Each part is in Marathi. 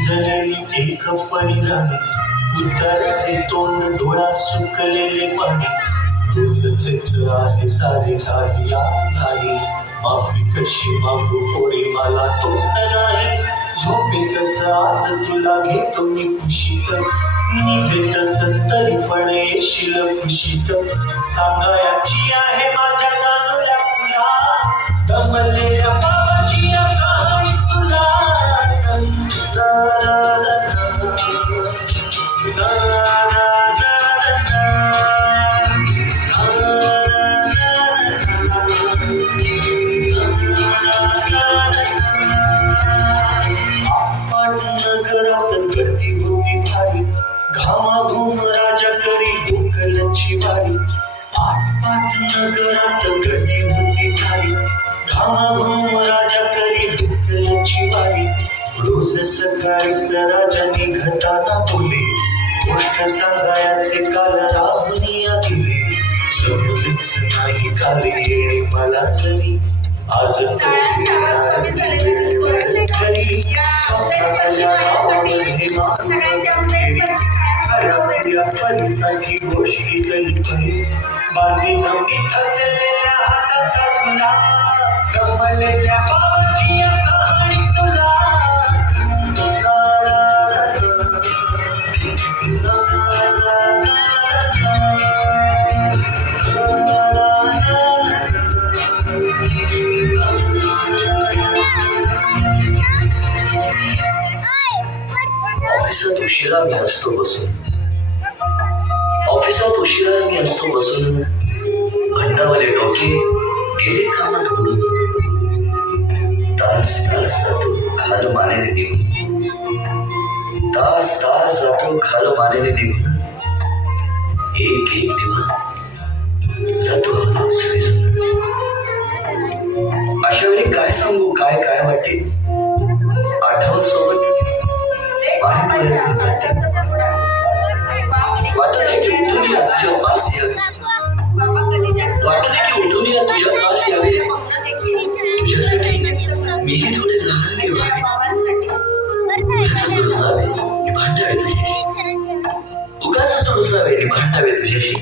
भिजलेली एक परिराणी उतरते तोंड डोळा सुकलेले पाणी रोजच आहे सारे काही आज नाही माफी कशी मागू कोणी मला तोंड नाही झोपेतच आज तुला घेतो मी खुशीत निजेतच तरी पण येशील खुशीत सांगायची आहे माझ्या चांगल्या तुला दमलेल्या बाबाची कहाणी तुला गर्दी होती भारी घामाघूम राजा करी डोकलची वारी आटपाट नगरात गर्दी होती भारी घामाघूम राजा करी डोकलची वारी रोज सकाळी राजा निघताना बोले गोष्ट सांगायचे काल राहुनिया दिले जमलेच नाही काल येणे मला जरी आज साठी गोष्टी गली बांधी नवली थकलेल्या हाताचा झुला गमलेल्या बाबाची कहाणी तुला ऑफिसात उशिरा मी असतो बसून भंडावले डोके गेले कामात बुडून तास जातो खाल मानेने निघून तास जातो खाल मानेने निघून एक दिवस जातो अशा वेळी काय सांगू काय वाटे आठवण सोबत तुझ्यासाठी मीही थोडे लहानले व्हावे भांडावे तुझ्याशी उगाच रुसावे भांडावे तुझ्याशी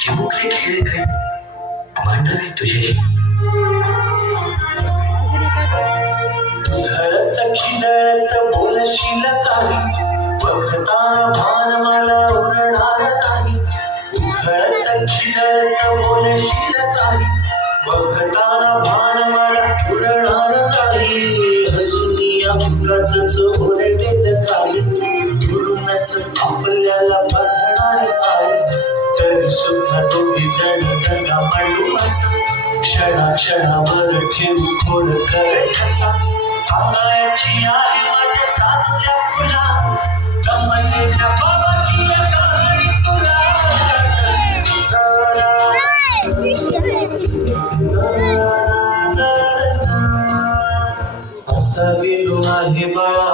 चिमुकले खेळ काय भांडावे तुझ्याशी धडत खिदळत बोलशील काही बघताना भान मला उरणार नाही धडत खिदळत बोलशील काही बघताना भान मला उरणार नाही हसून या मुखाच ओरडेल काही दुरूनच आपल्याला बघणार आई तरी सुद्धा दोघे जण दगा मांडू असा क्षणावर ठेवू थोड कर ठसा सांगायची आहे माझ्या साध्या फुला गमलेल्या बाबाची कहाणी तुला असा गेलो आहे बाळा